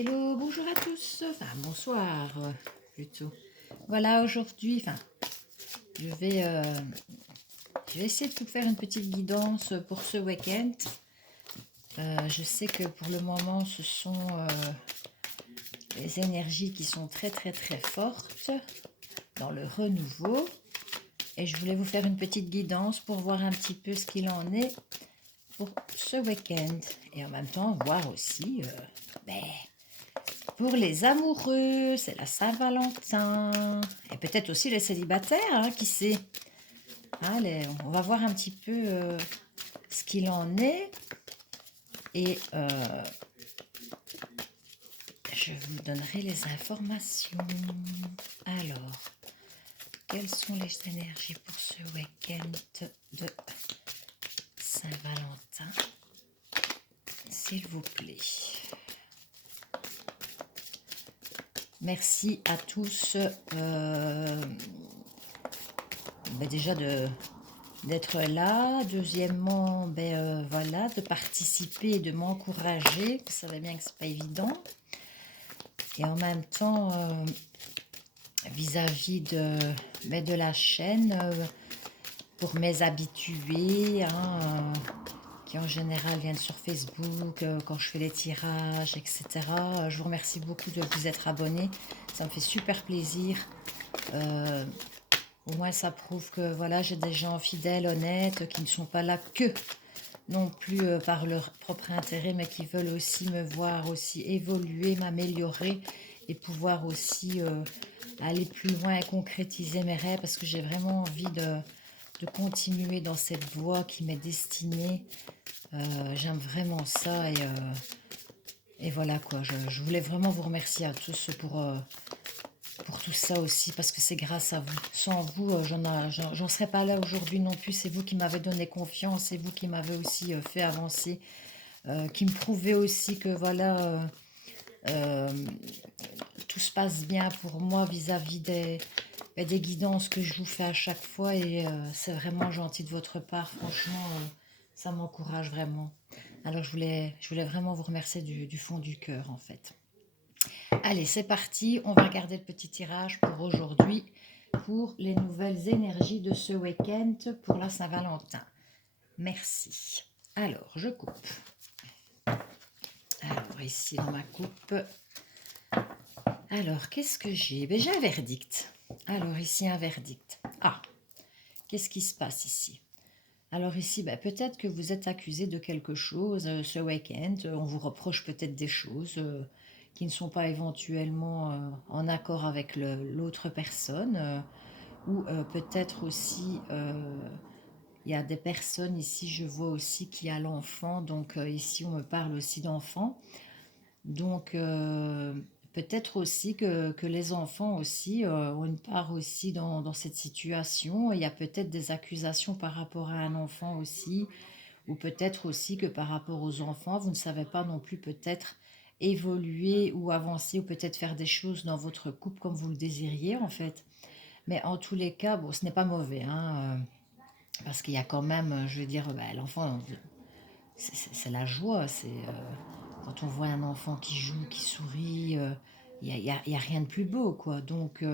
Hello, bonjour à tous, enfin bonsoir plutôt. Voilà, aujourd'hui, je vais, euh, je vais essayer de vous faire une petite guidance pour ce week-end. Je sais que pour le moment, ce sont les énergies qui sont très très très fortes dans le renouveau. Et je voulais vous faire une petite guidance pour voir un petit peu ce qu'il en est pour ce week-end. Et en même temps, voir aussi pour les amoureux, c'est la Saint-Valentin. Et peut-être aussi les célibataires, hein, qui sait. Allez, on va voir un petit peu ce qu'il en est. Et je vous donnerai les informations. Alors, quelles sont les énergies pour ce week-end de Saint-Valentin, s'il vous plaît? Merci à tous déjà d'être là. Deuxièmement, voilà, de participer et de m'encourager. Vous savez bien que c'est pas évident. Et en même temps, vis-à-vis de la chaîne, pour mes habitués, hein, qui en général viennent sur Facebook, quand je fais les tirages, etc. Je vous remercie beaucoup de vous être abonnés. Ça me fait super plaisir. Au moins, ça prouve que voilà, j'ai des gens fidèles, honnêtes, qui ne sont pas là que non plus par leur propre intérêt, mais qui veulent aussi me voir aussi évoluer, m'améliorer et pouvoir aussi aller plus loin et concrétiser mes rêves, parce que j'ai vraiment envie de continuer dans cette voie qui m'est destinée. J'aime vraiment ça et voilà quoi. Je voulais vraiment vous remercier à tous pour tout ça aussi, parce que c'est grâce à vous. Sans vous, j'en serais pas là aujourd'hui non plus. C'est vous qui m'avez donné confiance, c'est vous qui m'avez aussi fait avancer, qui me prouvez aussi que voilà, tout se passe bien pour moi vis-à-vis des guidances que je vous fais à chaque fois. Et c'est vraiment gentil de votre part, franchement, ça m'encourage vraiment. Alors je voulais vraiment vous remercier du fond du cœur en fait. Allez, c'est parti, on va regarder le petit tirage pour aujourd'hui, pour les nouvelles énergies de ce week-end pour la Saint-Valentin. Merci. Alors, je coupe. Alors, ici dans ma coupe. Alors, qu'est-ce que j'ai? J'ai un verdict. Alors, ici, un verdict. Ah, qu'est-ce qui se passe ici? Alors ici, peut-être que vous êtes accusé de quelque chose ce week-end. On vous reproche peut-être des choses qui ne sont pas éventuellement en accord avec l'autre personne. Ou peut-être aussi, il y a des personnes ici, je vois aussi qui a l'enfant. Donc ici, on me parle aussi d'enfant. Donc peut-être aussi que les enfants aussi ont une part aussi dans cette situation. Il y a peut-être des accusations par rapport à un enfant aussi, ou peut-être aussi que par rapport aux enfants, vous ne savez pas non plus peut-être évoluer ou avancer, ou peut-être faire des choses dans votre couple comme vous le désiriez en fait. Mais en tous les cas, bon, ce n'est pas mauvais, hein, parce qu'il y a quand même, je veux dire, l'enfant, c'est la joie. Quand on voit un enfant qui joue, qui sourit, y a rien de plus beau, quoi. Donc,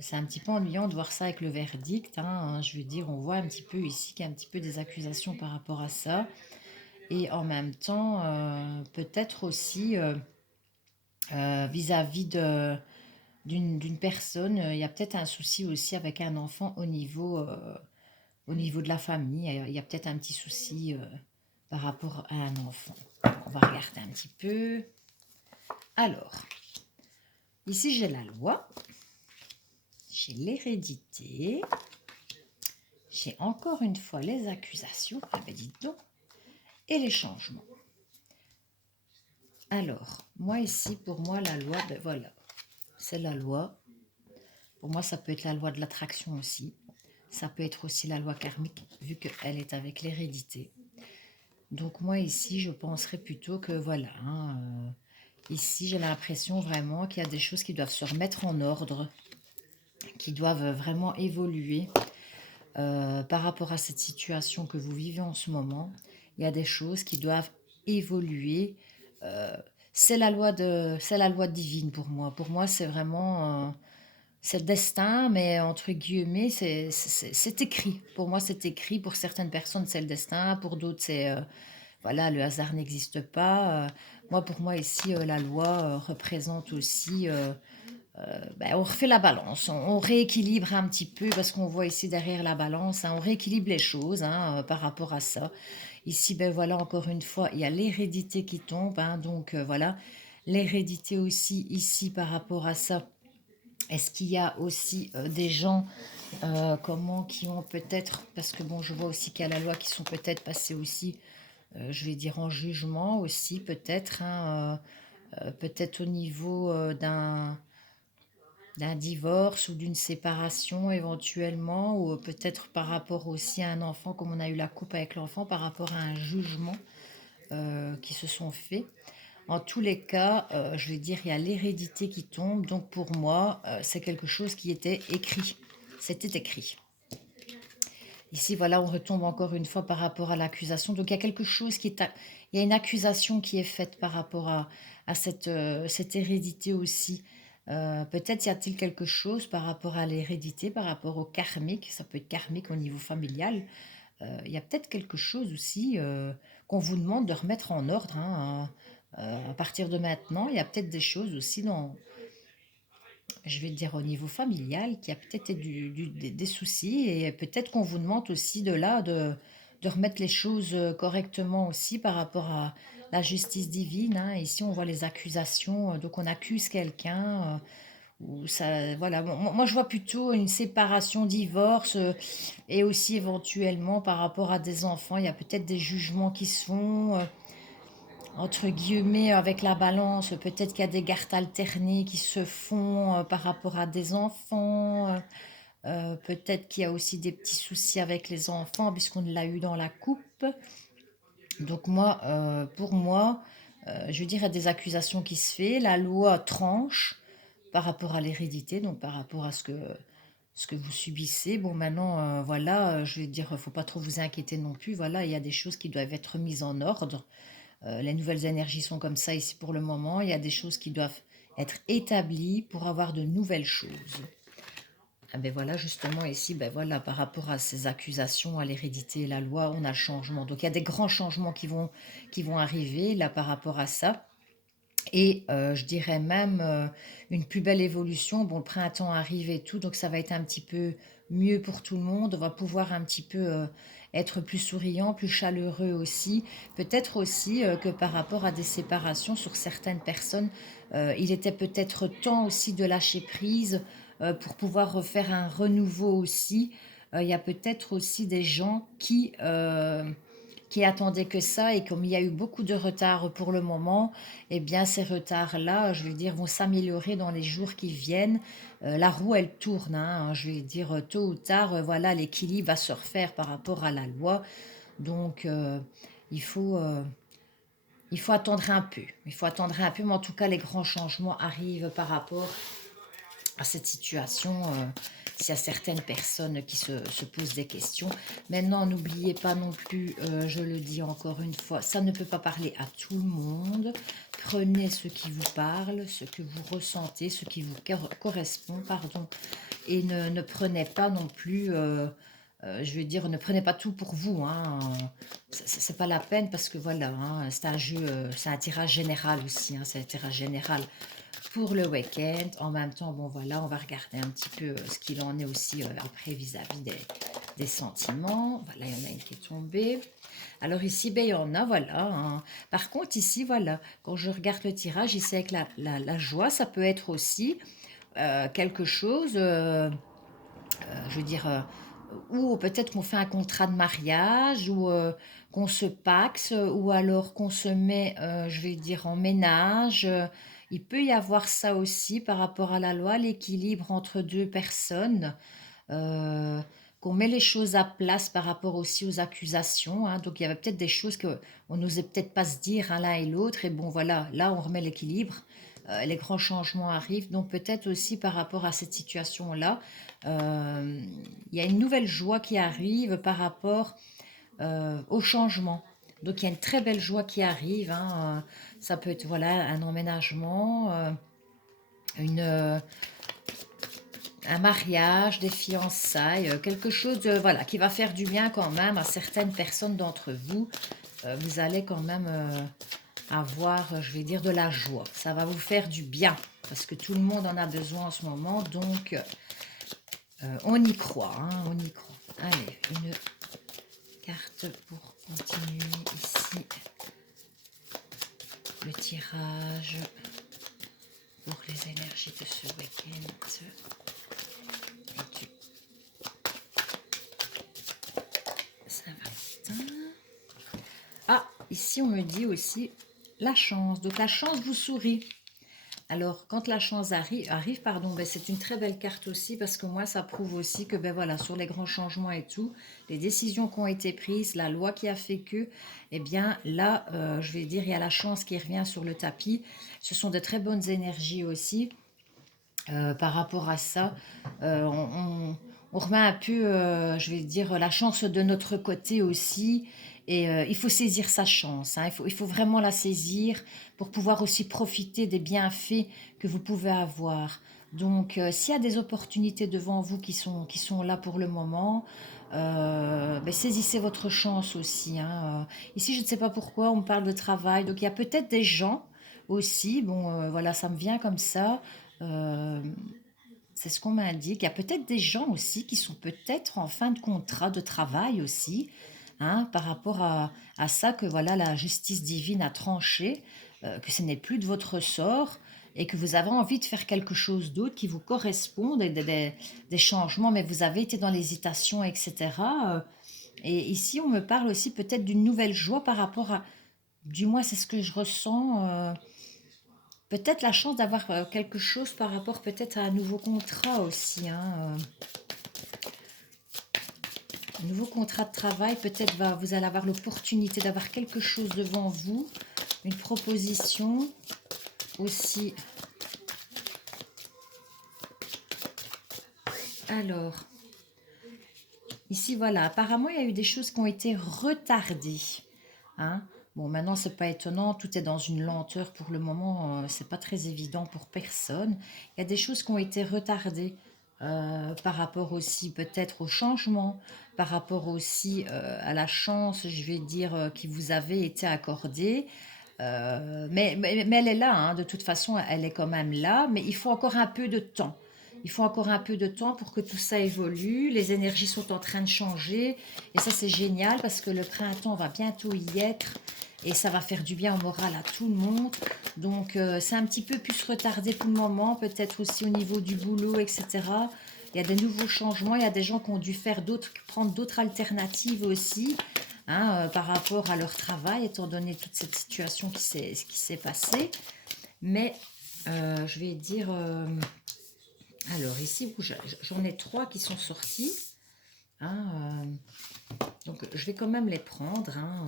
c'est un petit peu ennuyant de voir ça avec le verdict, hein. Je veux dire, on voit un petit peu ici qu'il y a un petit peu des accusations par rapport à ça. Et en même temps, peut-être aussi vis-à-vis d'une personne, il y a peut-être un souci aussi avec un enfant au niveau de la famille. Il y a peut-être un petit souci par rapport à un enfant. On va regarder un petit peu. Alors, ici j'ai la loi, j'ai l'hérédité, j'ai encore une fois les accusations, ah ben dites donc, et les changements. Alors, moi ici, pour moi, la loi, ben voilà, c'est la loi. Pour moi, ça peut être la loi de l'attraction aussi. Ça peut être aussi la loi karmique, vu qu'elle est avec l'hérédité. Donc moi ici, je penserais plutôt que voilà, hein, ici j'ai l'impression vraiment qu'il y a des choses qui doivent se remettre en ordre, qui doivent vraiment évoluer par rapport à cette situation que vous vivez en ce moment. Il y a des choses qui doivent évoluer. c'est la loi divine pour moi. Pour moi, c'est vraiment, c'est le destin, mais entre guillemets, c'est écrit. Pour moi, c'est écrit. Pour certaines personnes, c'est le destin. Pour d'autres, c'est, voilà, le hasard n'existe pas. Moi, pour moi, ici, la loi représente aussi, ben, on refait la balance, on rééquilibre un petit peu, parce qu'on voit ici derrière la balance, hein, on rééquilibre les choses, hein, par rapport à ça. Ici, ben voilà, encore une fois, il y a l'hérédité qui tombe, hein, donc voilà, l'hérédité aussi ici par rapport à ça. Est-ce qu'il y a aussi des gens comment qui ont peut-être, parce que bon, je vois aussi qu'il y a la loi qui sont peut-être passés aussi, je vais dire en jugement aussi, peut-être, hein, peut-être au niveau d'un divorce ou d'une séparation éventuellement, ou peut-être par rapport aussi à un enfant, comme on a eu la coupe avec l'enfant, par rapport à un jugement qui se sont faits. En tous les cas, je vais dire, il y a l'hérédité qui tombe, donc pour moi, c'est quelque chose qui était écrit. C'était écrit. Ici, voilà, on retombe encore une fois par rapport à l'accusation. Donc, il y a quelque chose qui est... Il y a une accusation qui est faite par rapport à cette hérédité aussi. Peut-être y a-t-il quelque chose par rapport à l'hérédité, par rapport au karmique. Ça peut être karmique au niveau familial. Il y a peut-être quelque chose aussi qu'on vous demande de remettre en ordre, hein, à partir de maintenant. Il y a peut-être des choses aussi dans, je vais dire au niveau familial, qui a peut-être des soucis, et peut-être qu'on vous demande aussi de là de remettre les choses correctement aussi par rapport à la justice divine, hein. Ici, on voit les accusations, donc on accuse quelqu'un, ou ça, voilà. Moi, je vois plutôt une séparation, divorce, et aussi éventuellement par rapport à des enfants, il y a peut-être des jugements qui se font. Entre guillemets, avec la balance, peut-être qu'il y a des gardes alternés qui se font par rapport à des enfants. Peut-être qu'il y a aussi des petits soucis avec les enfants, puisqu'on l'a eu dans la coupe. Donc moi, pour moi, je veux dire, il y a des accusations qui se font. La loi tranche par rapport à l'hérédité, donc par rapport à ce que vous subissez. Bon, maintenant, voilà, je vais dire, faut pas trop vous inquiéter non plus. Voilà, il y a des choses qui doivent être mises en ordre. Les nouvelles énergies sont comme ça ici pour le moment. Il y a des choses qui doivent être établies pour avoir de nouvelles choses. Ah ben voilà, justement ici, ben voilà, par rapport à ces accusations, à l'hérédité et la loi, on a le changement. Donc il y a des grands changements qui vont arriver là par rapport à ça. Et je dirais même une plus belle évolution. Bon, le printemps arrive et tout, donc ça va être un petit peu mieux pour tout le monde. On va pouvoir un petit peu être plus souriant, plus chaleureux aussi. Peut-être aussi que par rapport à des séparations sur certaines personnes, il était peut-être temps aussi de lâcher prise pour pouvoir refaire un renouveau aussi. Il y a peut-être aussi des gens qui attendaient que ça, et comme il y a eu beaucoup de retard pour le moment, eh bien ces retards-là, je vais dire, vont s'améliorer dans les jours qui viennent. La roue, elle tourne, hein, je vais dire, tôt ou tard, voilà, l'équilibre va se refaire par rapport à la loi. Donc, il faut, euh, il faut attendre un peu. Il faut attendre un peu, mais en tout cas, les grands changements arrivent par rapport à cette situation, s'il y a certaines personnes qui se posent des questions. Maintenant, n'oubliez pas non plus, je le dis encore une fois, ça ne peut pas parler à tout le monde. Prenez ce qui vous parle, ce que vous ressentez, ce qui vous correspond, pardon, et ne prenez pas non plus, je veux dire, ne prenez pas tout pour vous, hein. C'est pas la peine, parce que voilà, hein, c'est un jeu, c'est un tirage général aussi, hein, c'est un tirage général pour le week-end. En même temps, bon voilà, on va regarder un petit peu ce qu'il en est aussi après vis-à-vis des sentiments. Voilà, il y en a une qui est tombée. Alors ici, ben, il y en a, voilà, hein. Par contre, ici, voilà, quand je regarde le tirage, ici avec la joie, ça peut être aussi quelque chose, je veux dire, ou peut-être qu'on fait un contrat de mariage, ou qu'on se paxe, ou alors qu'on se met, je vais dire, en ménage. Il peut y avoir ça aussi par rapport à la loi, l'équilibre entre deux personnes, euh, qu'on met les choses à place par rapport aussi aux accusations, hein. Donc il y avait peut-être des choses que on n'osait peut-être pas se dire, hein, l'un et l'autre, et bon voilà, là on remet l'équilibre. Les grands changements arrivent, donc peut-être aussi par rapport à cette situation-là, euh, il y a une nouvelle joie qui arrive par rapport au changement. Donc il y a une très belle joie qui arrive, hein, ça peut être voilà, un emménagement, une, un mariage, des fiançailles, quelque chose de, voilà, qui va faire du bien quand même à certaines personnes d'entre vous. Vous allez quand même avoir, je vais dire, de la joie. Ça va vous faire du bien parce que tout le monde en a besoin en ce moment. Donc, on y croit, hein, on y croit. Allez, une carte pour continuer ici le tirage pour les énergies de ce week-end. Ça va. Ah, ici on me dit aussi la chance. Donc la chance vous sourit. Alors, quand la chance arrive pardon, ben, c'est une très belle carte aussi parce que moi, ça prouve aussi que ben, voilà, sur les grands changements et tout, les décisions qui ont été prises, la loi qui a fait que, eh bien là, je vais dire, il y a la chance qui revient sur le tapis. Ce sont de très bonnes énergies aussi. Par rapport à ça, on remet un peu, je vais dire, la chance de notre côté aussi. Et il faut saisir sa chance, hein. Il faut vraiment la saisir pour pouvoir aussi profiter des bienfaits que vous pouvez avoir. Donc, s'il y a des opportunités devant vous qui sont là pour le moment, ben, saisissez votre chance aussi, hein. Ici, je ne sais pas pourquoi, on me parle de travail. Donc, il y a peut-être des gens aussi, bon, voilà, ça me vient comme ça. euh, c'est ce qu'on m'indique. Il y a peut-être des gens aussi qui sont peut-être en fin de contrat de travail aussi, hein, par rapport à ça que voilà la justice divine a tranché, que ce n'est plus de votre sort et que vous avez envie de faire quelque chose d'autre qui vous corresponde, et des changements, mais vous avez été dans l'hésitation, etc. Et ici, on me parle aussi peut-être d'une nouvelle joie par rapport à, du moins c'est ce que je ressens. Peut-être la chance d'avoir quelque chose par rapport peut-être à un nouveau contrat aussi, hein, un nouveau contrat de travail, peut-être vous allez avoir l'opportunité d'avoir quelque chose devant vous, une proposition aussi. Alors, ici voilà, apparemment il y a eu des choses qui ont été retardées, hein. Bon, maintenant c'est pas étonnant, tout est dans une lenteur pour le moment, c'est pas très évident pour personne. Il y a des choses qui ont été retardées par rapport aussi peut-être au changement, par rapport aussi à la chance, je vais dire, qui vous avait été accordée. Mais elle est là, hein, de toute façon, elle est quand même là, mais il faut encore un peu de temps. Il faut encore un peu de temps pour que tout ça évolue. Les énergies sont en train de changer. Et ça, c'est génial parce que le printemps va bientôt y être. Et ça va faire du bien au moral à tout le monde. Donc, c'est un petit peu plus retardé pour le moment. Peut-être aussi au niveau du boulot, etc. Il y a des nouveaux changements. Il y a des gens qui ont dû prendre d'autres alternatives aussi, hein, par rapport à leur travail, étant donné toute cette situation qui s'est passée. Mais je vais dire... alors ici, j'en ai trois qui sont sortis, hein, donc je vais quand même les prendre, hein,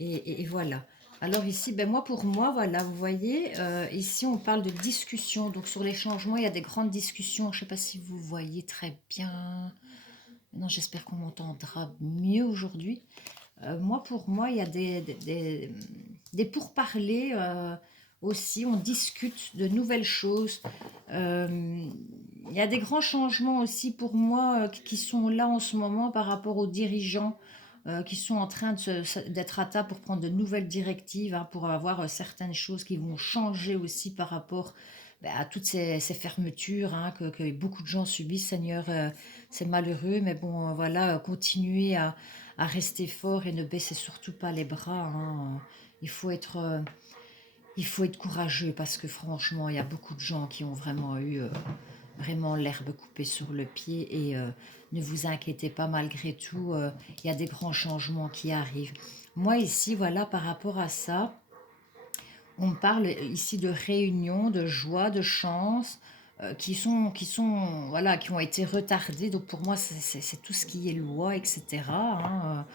et voilà. Alors ici, ben moi pour moi, voilà, vous voyez, ici on parle de discussion. Donc sur les changements, il y a des grandes discussions. Je ne sais pas si vous voyez très bien. Non, j'espère qu'on m'entendra mieux aujourd'hui. Moi, pour moi, il y a des pourparlers aussi. On discute de nouvelles choses. Euh, il y a des grands changements aussi pour moi qui sont là en ce moment par rapport aux dirigeants qui sont en train d'être à table pour prendre de nouvelles directives, hein, pour avoir certaines choses qui vont changer aussi par rapport ben, à toutes ces fermetures, hein, que beaucoup de gens subissent. Seigneur, c'est malheureux, mais bon, voilà, continuer à rester fort et ne baisser surtout pas les bras, hein. Il faut être, euh, il faut être courageux parce que franchement, il y a beaucoup de gens qui ont vraiment eu vraiment l'herbe coupée sur le pied et ne vous inquiétez pas, malgré tout, il y a des grands changements qui arrivent. Moi ici, voilà, par rapport à ça, on me parle ici de réunions, de joie, de chance, voilà, qui ont été retardées. Donc pour moi, c'est tout ce qui est loi, etc., hein.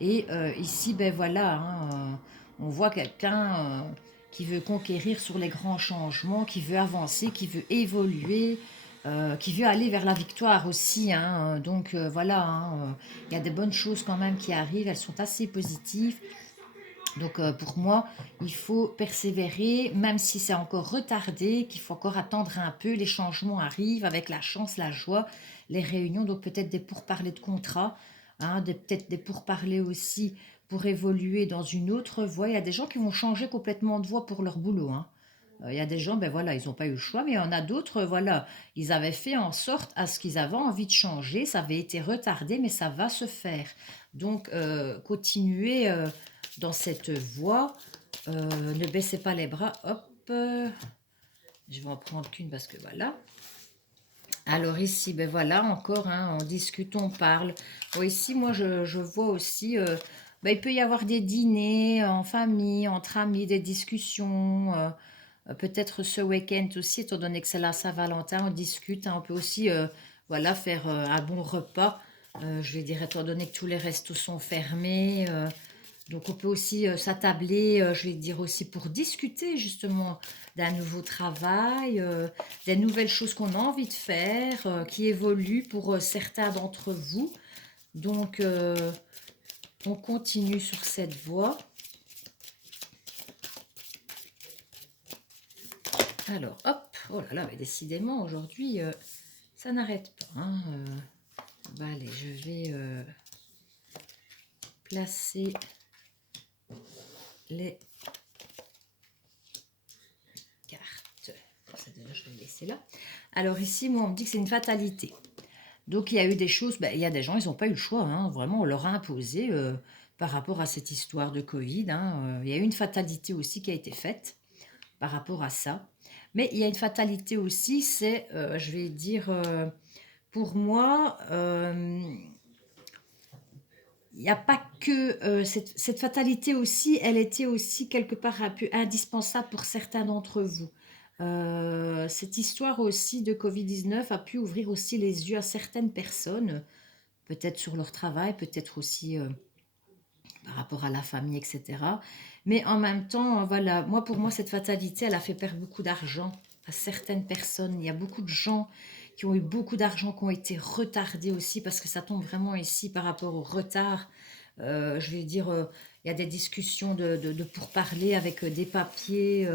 Et ici, ben voilà, hein, on voit quelqu'un qui veut conquérir sur les grands changements, qui veut avancer, qui veut évoluer. qui veut aller vers la victoire aussi, hein, donc voilà, hein, il y a des bonnes choses quand même qui arrivent, elles sont assez positives. Donc pour moi, il faut persévérer, même si c'est encore retardé, qu'il faut encore attendre un peu, les changements arrivent avec la chance, la joie, les réunions, donc peut-être des pourparlers de contrat, hein, peut-être des pourparlers aussi pour évoluer dans une autre voie. Il y a des gens qui vont changer complètement de voie pour leur boulot, hein. Il y a des gens, ben voilà, ils n'ont pas eu le choix, mais il y en a d'autres, voilà, ils avaient fait en sorte à ce qu'ils avaient envie de changer, ça avait été retardé, mais ça va se faire. Donc, continuez dans cette voie, ne baissez pas les bras, hop, je vais en prendre qu'une parce que voilà. Alors ici, ben voilà, encore, hein, on discute, on parle. Bon, ici, moi, je vois aussi, ben, il peut y avoir des dîners en famille, entre amis, des discussions. Peut-être ce week-end aussi, étant donné que c'est la Saint-Valentin, on discute, hein, on peut aussi voilà, faire un bon repas. Je vais dire, étant donné que tous les restos sont fermés, donc on peut aussi s'attabler, je vais dire aussi pour discuter justement d'un nouveau travail, des nouvelles choses qu'on a envie de faire, qui évoluent pour certains d'entre vous. Donc on continue sur cette voie. Alors hop, oh là là, mais décidément aujourd'hui ça n'arrête pas, hein. Bah, allez, je vais placer les cartes. Je vais laisser là. Alors ici, moi, on me dit que c'est une fatalité. Donc il y a eu des choses, ben, il y a des gens, ils n'ont pas eu le choix, hein, vraiment, on leur a imposé par rapport à cette histoire de Covid, hein, il y a eu une fatalité aussi qui a été faite par rapport à ça. Mais il y a une fatalité aussi, c'est, je vais dire, pour moi, il n'y a pas que cette fatalité aussi, elle était aussi quelque part un peu indispensable pour certains d'entre vous. Cette histoire aussi de Covid-19 a pu ouvrir aussi les yeux à certaines personnes, peut-être sur leur travail, peut-être aussi par rapport à la famille, etc. Mais en même temps, voilà, moi pour moi, cette fatalité, elle a fait perdre beaucoup d'argent à certaines personnes. Il y a beaucoup de gens qui ont eu beaucoup d'argent, qui ont été retardés aussi, parce que ça tombe vraiment ici par rapport au retard. Je vais dire, il y a des discussions de pourparlers avec des papiers.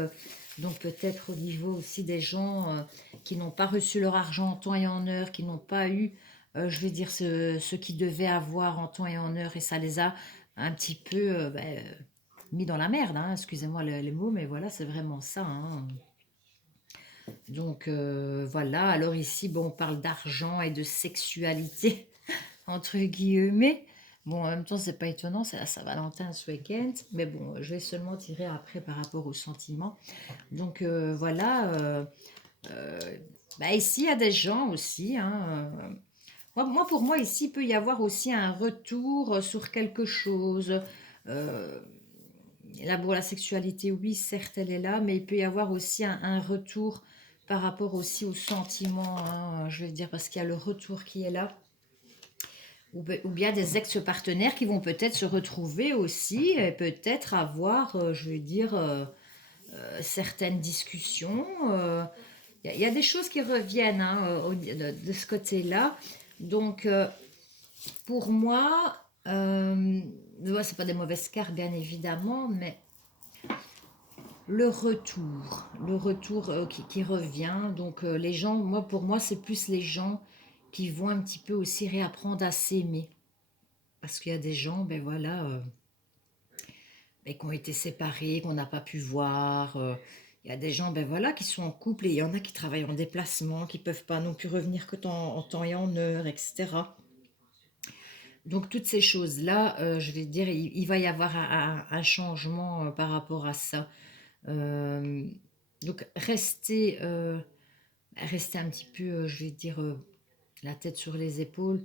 Donc peut-être au niveau aussi des gens qui n'ont pas reçu leur argent en temps et en heure, qui n'ont pas eu, je vais dire, ce qu'ils devaient avoir en temps et en heure, et ça les a un petit peu mis dans la merde, hein. Excusez-moi les mots, mais voilà, c'est vraiment ça, hein. Donc voilà, alors ici, bon, on parle d'argent et de sexualité, entre guillemets. Bon, en même temps, c'est pas étonnant, c'est la Saint-Valentin ce week-end, mais bon, je vais seulement tirer après par rapport aux sentiments. Donc voilà, euh, bah, ici, il y a des gens aussi, hein, pour moi, ici, il peut y avoir aussi un retour sur quelque chose. Euh, Là, pour la sexualité, oui, certes, elle est là, mais il peut y avoir aussi un retour par rapport aussi aux sentiments, hein, je veux dire, parce qu'il y a le retour qui est là. Ou bien des ex-partenaires qui vont peut-être se retrouver aussi et peut-être avoir, je veux dire, certaines discussions. Il y a des choses qui reviennent, hein, de ce côté-là. Donc, pour moi, c'est pas des mauvaises cartes, bien évidemment, mais le retour qui revient. Donc, les gens, moi, pour moi, c'est plus les gens qui vont un petit peu aussi réapprendre à s'aimer. Parce qu'il y a des gens, ben voilà, ben, qui ont été séparés, qu'on n'a pas pu voir. Il y a des gens, ben voilà, qui sont en couple et il y en a qui travaillent en déplacement, qui peuvent pas non plus revenir que en temps et en heure, etc. Donc toutes ces choses-là, je vais dire, il va y avoir un changement par rapport à ça. Euh, donc restez un petit peu, je vais dire, la tête sur les épaules.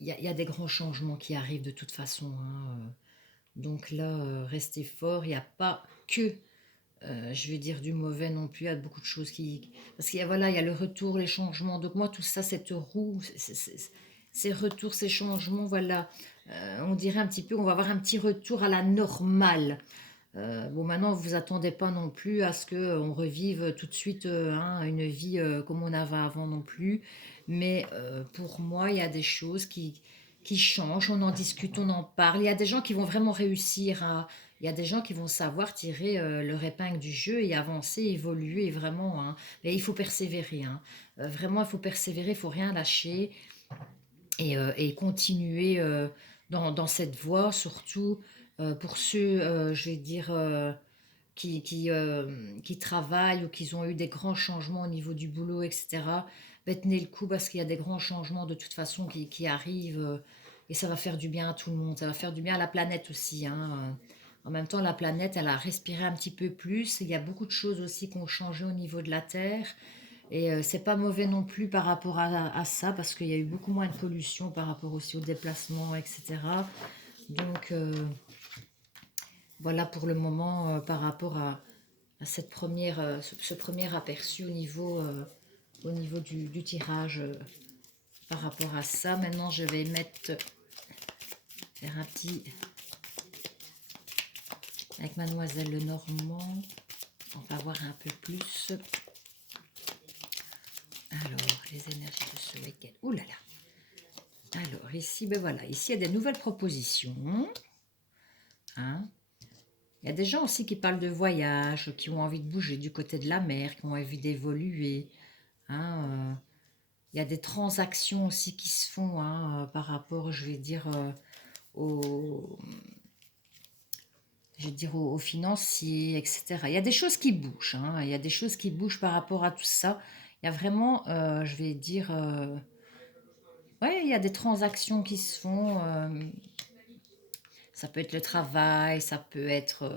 Il y a des grands changements qui arrivent de toute façon, hein. Donc là, restez fort. Il n'y a pas que, je vais dire, du mauvais non plus. Il y a beaucoup de choses qui... Parce qu'il y a, voilà, il y a le retour, les changements. Donc moi, tout ça, cette roue, ces retours, ces changements, voilà. On dirait un petit peu, on va avoir un petit retour à la normale. Bon, maintenant, vous attendez pas non plus à ce qu'on revive tout de suite hein, une vie comme on avait avant non plus. Mais pour moi, il y a des choses qui changent. On en discute, on en parle. Il y a des gens qui vont vraiment réussir à... Il y a des gens qui vont savoir tirer leur épingle du jeu et avancer, évoluer vraiment. Hein. Mais il faut persévérer. Hein. Vraiment, il faut persévérer, il faut rien lâcher et continuer dans cette voie, surtout pour ceux, je vais dire, qui travaillent ou qui ont eu des grands changements au niveau du boulot, etc. Ben, tenez le coup parce qu'il y a des grands changements de toute façon qui arrivent et ça va faire du bien à tout le monde. Ça va faire du bien à la planète aussi. Hein. En même temps, la planète, elle a respiré un petit peu plus. Il y a beaucoup de choses aussi qui ont changé au niveau de la Terre. Et c'est pas mauvais non plus par rapport à ça, parce qu'il y a eu beaucoup moins de pollution par rapport aussi aux déplacements, etc. Donc voilà pour le moment par rapport à cette première, ce premier aperçu au niveau du tirage par rapport à ça. Maintenant, je vais faire un petit avec Mademoiselle Lenormand. On va voir un peu plus. Alors, les énergies de ce week-end. Ouh là là. Alors, ici, ben voilà, ici, il y a des nouvelles propositions. Hein. Il y a des gens aussi qui parlent de voyage, qui ont envie de bouger du côté de la mer, qui ont envie d'évoluer. Hein. Il y a des transactions aussi qui se font hein, par rapport, je vais dire, au, aux financiers, etc. Il y a des choses qui bougent. Hein. Il y a des choses qui bougent par rapport à tout ça. Il y a vraiment, je vais dire... ouais, il y a des transactions qui se font. Ça peut être le travail, ça peut être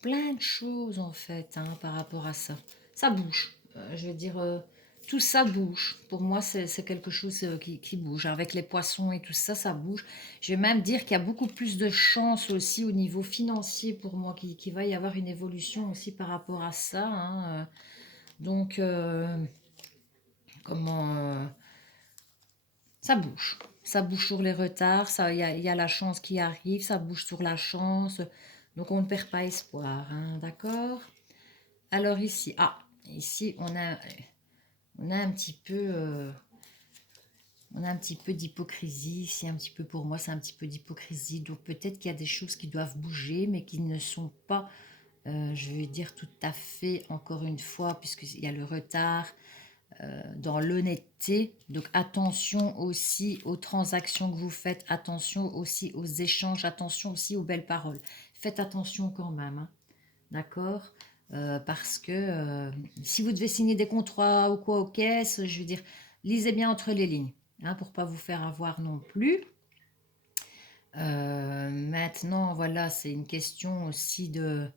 plein de choses en fait hein, par rapport à ça. Ça bouge. Je veux dire, tout ça bouge. Pour moi, c'est quelque chose qui bouge. Avec les poissons et tout ça, ça bouge. Je vais même dire qu'il y a beaucoup plus de chances aussi au niveau financier pour moi, qu'il va y avoir une évolution aussi par rapport à ça. Hein. Donc, comment... ça bouge. Ça bouge sur les retards, il y a la chance qui arrive, ça bouge sur la chance. Donc on ne perd pas espoir, hein, d'accord? Alors ici, ici on a un petit peu, on a un petit peu d'hypocrisie. Ici un petit peu pour moi, c'est un petit peu d'hypocrisie. Donc peut-être qu'il y a des choses qui doivent bouger, mais qui ne sont pas, je vais dire tout à fait, encore une fois, puisqu'il y a le retard, dans l'honnêteté. Donc attention aussi aux transactions que vous faites, attention aussi aux échanges, attention aussi aux belles paroles. Faites attention quand même, hein, d'accord parce que si vous devez signer des contrats ou quoi aux caisses, je veux dire, lisez bien entre les lignes, hein, pour pas vous faire avoir non plus. Maintenant, voilà, c'est une question aussi de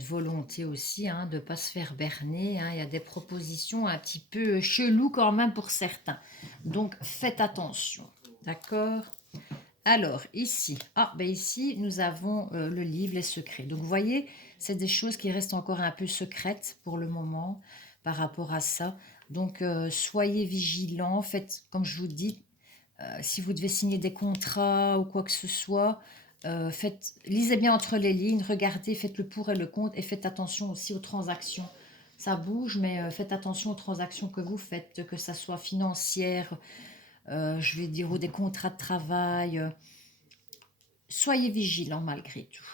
volonté aussi, hein, de ne pas se faire berner. Hein. Il y a des propositions un petit peu cheloues quand même pour certains. Donc, faites attention. D'accord? Alors, ici, ben ici, nous avons le livre Les Secrets. Donc, vous voyez, c'est des choses qui restent encore un peu secrètes pour le moment par rapport à ça. Donc, soyez vigilants. Faites, comme je vous dis, si vous devez signer des contrats ou quoi que ce soit, lisez bien entre les lignes, regardez, faites le pour et le contre et faites attention aussi aux transactions. Ça bouge, mais faites attention aux transactions que vous faites, que ça soit financière, je vais dire, ou des contrats de travail. Soyez vigilants malgré tout.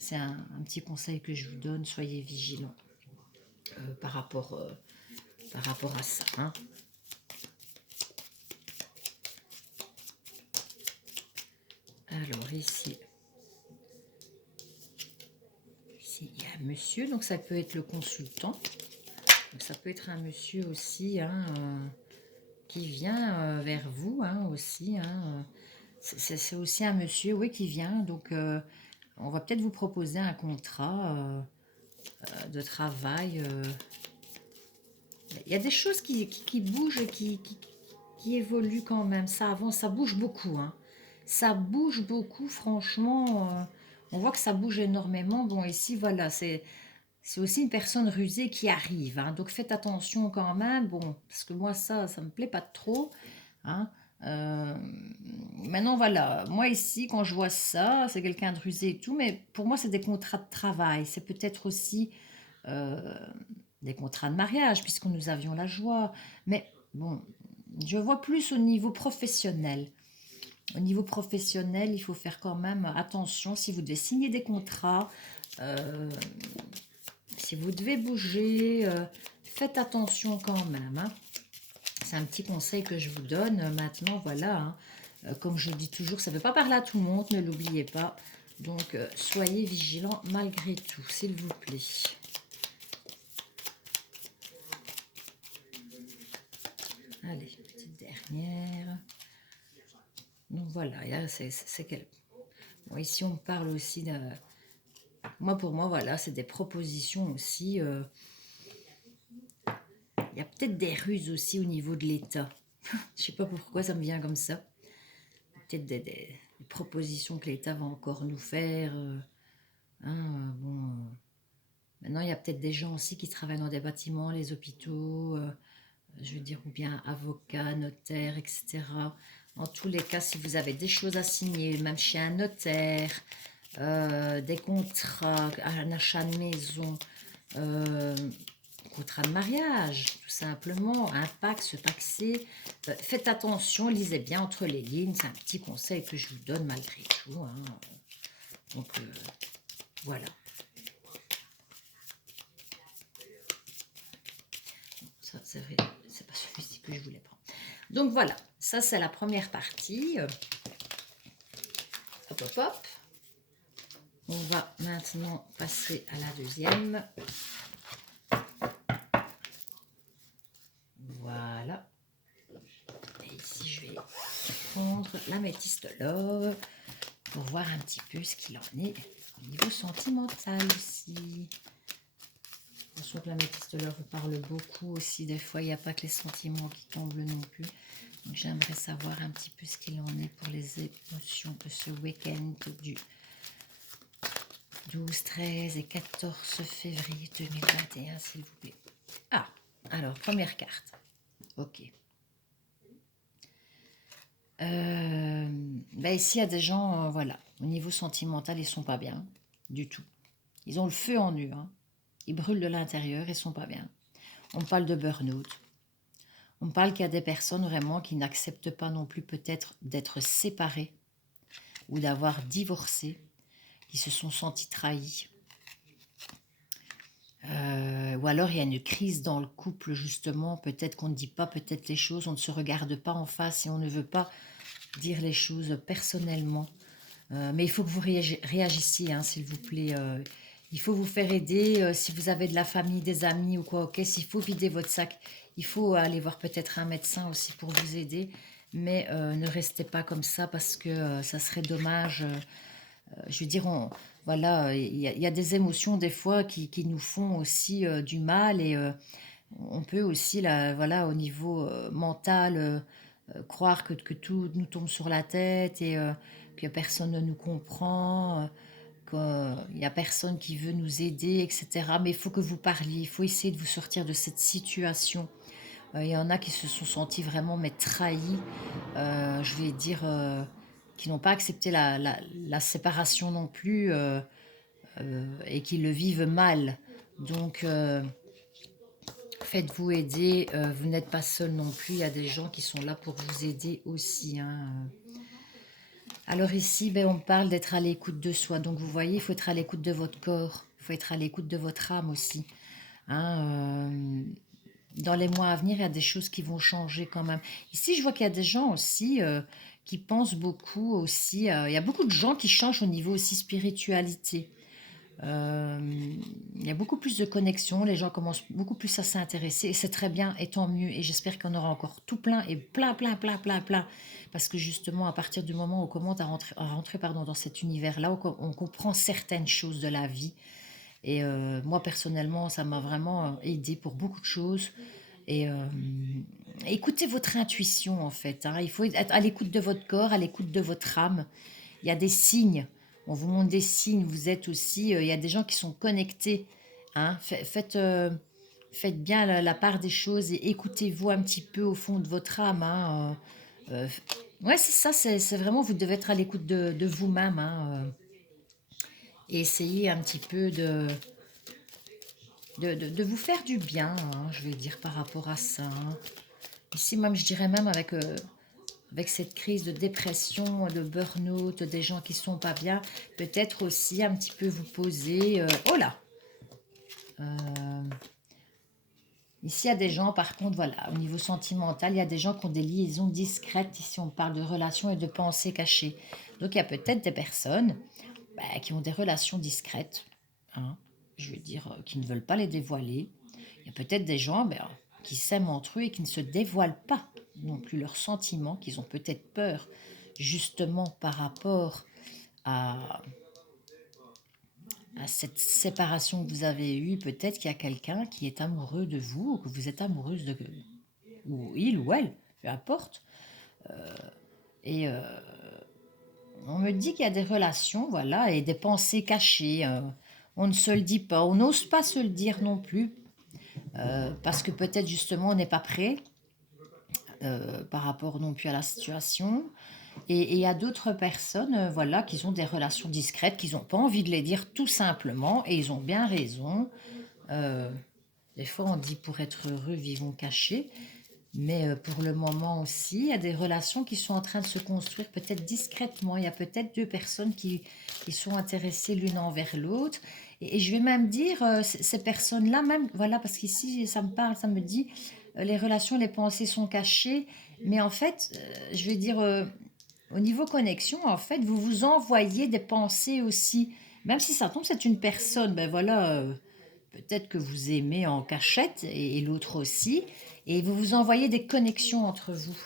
C'est un petit conseil que je vous donne, soyez vigilants par rapport à ça. Hein. Alors ici, il y a un monsieur, donc ça peut être le consultant. Donc ça peut être un monsieur aussi hein, qui vient vers vous hein, aussi. Hein. C'est aussi un monsieur oui, qui vient. Donc on va peut-être vous proposer un contrat de travail. Il y a des choses qui bougent et qui évoluent quand même. Ça avance, ça bouge beaucoup. Hein. Ça bouge beaucoup, franchement. On voit que ça bouge énormément. Bon, ici, voilà, c'est aussi une personne rusée qui arrive. Hein. Donc, faites attention quand même. Bon, parce que moi, ça ne me plaît pas trop. Hein. Euh, Maintenant, voilà, moi ici, quand je vois ça, c'est quelqu'un de rusé et tout, mais pour moi, c'est des contrats de travail. C'est peut-être aussi euh, des contrats de mariage, puisque nous avions la joie. Mais bon, je vois plus au niveau professionnel. Au niveau professionnel, il faut faire quand même attention si vous devez signer des contrats, euh, si vous devez bouger, faites attention quand même, hein. C'est un petit conseil que je vous donne. Maintenant, voilà, hein. Comme je dis toujours, ça ne veut pas parler à tout le monde, ne l'oubliez pas. Donc, soyez vigilants malgré tout, s'il vous plaît. Allez, petite dernière. Donc voilà, c'est quel... Bon, ici, on parle aussi de... pour moi, voilà, c'est des propositions aussi. Il y a peut-être des ruses aussi au niveau de l'État. Je sais pas pourquoi ça me vient comme ça. Peut-être des propositions que l'État va encore nous faire. Hein, bon, maintenant, il y a peut-être des gens aussi qui travaillent dans des bâtiments, les hôpitaux, je veux dire, ou bien avocats, notaires, etc. En tous les cas, si vous avez des choses à signer, même chez un notaire, des contrats, un achat de maison, euh, contrat de mariage, tout simplement, un pack, se paxer. Faites attention, lisez bien entre les lignes. C'est un petit conseil que je vous donne malgré tout, hein. Donc, voilà. Ça, c'est vrai, c'est pas celui-ci que je voulais prendre. Donc, voilà. Ça, c'est la première partie. Hop, hop, hop. On va maintenant passer à la deuxième. Voilà. Et ici, je vais prendre l'améthyste love pour voir un petit peu ce qu'il en est au niveau sentimental aussi. Attention que l'améthyste love parle beaucoup aussi. Des fois, il n'y a pas que les sentiments qui tombent non plus. Donc, j'aimerais savoir un petit peu ce qu'il en est pour les émotions de ce week-end du 12, 13 et 14 février 2021, s'il vous plaît. Ah, alors, première carte. Ok. Ici, il y a des gens, voilà, au niveau sentimental, ils sont pas bien du tout. Ils ont le feu en eux, hein. Ils brûlent de l'intérieur, ils sont pas bien. On parle de burn-out. On parle qu'il y a des personnes vraiment qui n'acceptent pas non plus peut-être d'être séparées ou d'avoir divorcé, qui se sont sentis trahis. Ou alors il y a une crise dans le couple justement, peut-être qu'on ne dit pas peut-être les choses, on ne se regarde pas en face et on ne veut pas dire les choses personnellement. Mais il faut que vous réagissiez, hein, s'il vous plaît. Il faut vous faire aider. Si vous avez de la famille, des amis ou quoi, ok, s'il faut vider votre sac, il faut aller voir peut-être un médecin aussi pour vous aider. Mais ne restez pas comme ça parce que ça serait dommage. Je veux dire, voilà, il y a des émotions des fois qui nous font aussi du mal et on peut aussi, là, voilà, au niveau mental, croire que tout nous tombe sur la tête et que personne ne nous comprend, qu'il n'y a personne qui veut nous aider, etc. Mais il faut que vous parliez, il faut essayer de vous sortir de cette situation. Il y en a qui se sont sentis vraiment mais trahis, je vais dire, qui n'ont pas accepté la séparation non plus et qui le vivent mal. Donc, faites-vous aider, vous n'êtes pas seul non plus, il y a des gens qui sont là pour vous aider aussi, hein. Alors ici, on parle d'être à l'écoute de soi. Donc vous voyez, il faut être à l'écoute de votre corps, il faut être à l'écoute de votre âme aussi, hein. Dans les mois à venir, il y a des choses qui vont changer quand même. Ici, je vois qu'il y a des gens aussi qui pensent beaucoup aussi. Il y a beaucoup de gens qui changent au niveau aussi spiritualité. Euh, il y a beaucoup plus de connexions, les gens commencent beaucoup plus à s'intéresser et c'est très bien et tant mieux et j'espère qu'on aura encore tout plein et plein, plein, plein, plein, plein parce que justement à partir du moment où on commence à rentrer pardon, dans cet univers-là, on comprend certaines choses de la vie et moi personnellement ça m'a vraiment aidé pour beaucoup de choses et écoutez votre intuition en fait, hein. Il faut être à l'écoute de votre corps, à l'écoute de votre âme. Il y a des signes. On vous montre des signes. Vous êtes aussi. Il y a des gens qui sont connectés, hein. Faites bien la part des choses et écoutez-vous un petit peu au fond de votre âme, hein. Euh, ouais, c'est ça, c'est vraiment, vous devez être à l'écoute de vous-même, hein, et essayer un petit peu de vous faire du bien, hein, je vais dire, par rapport à ça, hein. Ici, même, je dirais même avec cette crise de dépression, de burn-out, des gens qui sont pas bien, peut-être aussi un petit peu vous poser... oh là Ici, il y a des gens, par contre, voilà, au niveau sentimental, il y a des gens qui ont des liaisons discrètes. Ici, on parle de relations et de pensées cachées. Donc, il y a peut-être des personnes qui ont des relations discrètes, hein, je veux dire, qui ne veulent pas les dévoiler. Il y a peut-être des gens qui s'aiment entre eux et qui ne se dévoilent pas non plus leurs sentiments, qu'ils ont peut-être peur, justement par rapport à, à cette séparation que vous avez eue. Peut-être qu'il y a quelqu'un qui est amoureux de vous, ou que vous êtes amoureuse de, ou il ou elle, peu importe. Et on me dit qu'il y a des relations, voilà, et des pensées cachées. On ne se le dit pas, on n'ose pas se le dire non plus, parce que peut-être justement on n'est pas prêt par rapport non plus à la situation. Et il y a d'autres personnes, voilà, qui ont des relations discrètes, qui n'ont pas envie de les dire tout simplement, et ils ont bien raison. Euh, des fois, on dit pour être heureux, vivons cachés. Mais pour le moment aussi, il y a des relations qui sont en train de se construire peut-être discrètement. Il y a peut-être deux personnes qui sont intéressées l'une envers l'autre. Et je vais même dire, ces personnes-là, même, voilà, parce qu'ici, ça me parle, ça me dit, les relations, les pensées sont cachées. Mais en fait, je vais dire, au niveau connexion, en fait, vous vous envoyez des pensées aussi. Même si ça tombe, c'est une personne, ben voilà, peut-être que vous aimez en cachette et l'autre aussi, et vous vous envoyez des connexions entre vous.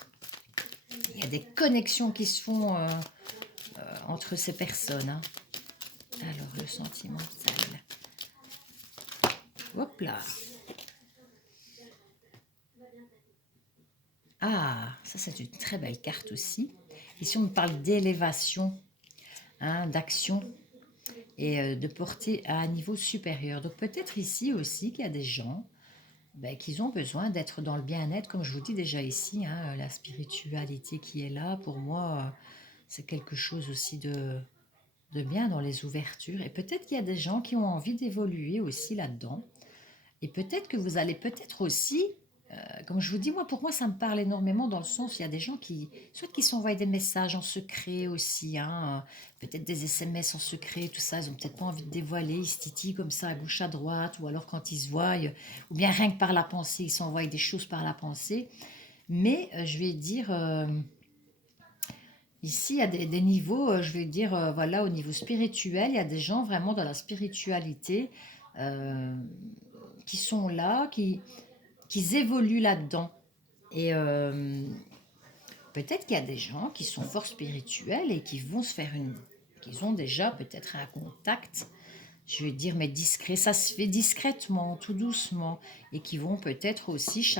Il y a des connexions qui se font entre ces personnes, hein. Alors, le sentimental. Hop là. Ah, ça c'est une très belle carte aussi. Ici, on me parle d'élévation, hein, d'action et de porter à un niveau supérieur. Donc peut-être ici aussi qu'il y a des gens qui ont besoin d'être dans le bien-être, comme je vous dis déjà ici, hein, la spiritualité qui est là, pour moi, c'est quelque chose aussi de bien dans les ouvertures. Et peut-être qu'il y a des gens qui ont envie d'évoluer aussi là-dedans. Et peut-être que vous allez peut-être aussi, comme je vous dis, moi, pour moi, ça me parle énormément dans le sens, il y a des gens soit qui s'envoient des messages en secret aussi, hein, peut-être des SMS en secret, tout ça, ils ont peut-être pas envie de dévoiler, ils se titillent comme ça à gauche, à droite, ou alors quand ils se voient, ou bien rien que par la pensée, ils s'envoient des choses par la pensée. Mais je vais dire, ici, il y a des niveaux, je vais dire, voilà, au niveau spirituel, il y a des gens vraiment dans la spiritualité euh, qui sont là, qui évoluent là-dedans. Et peut-être qu'il y a des gens qui sont fort spirituels et qui vont se faire qu'ils ont déjà peut-être un contact, je vais dire, mais discret. Ça se fait discrètement, tout doucement, et qui vont peut-être aussi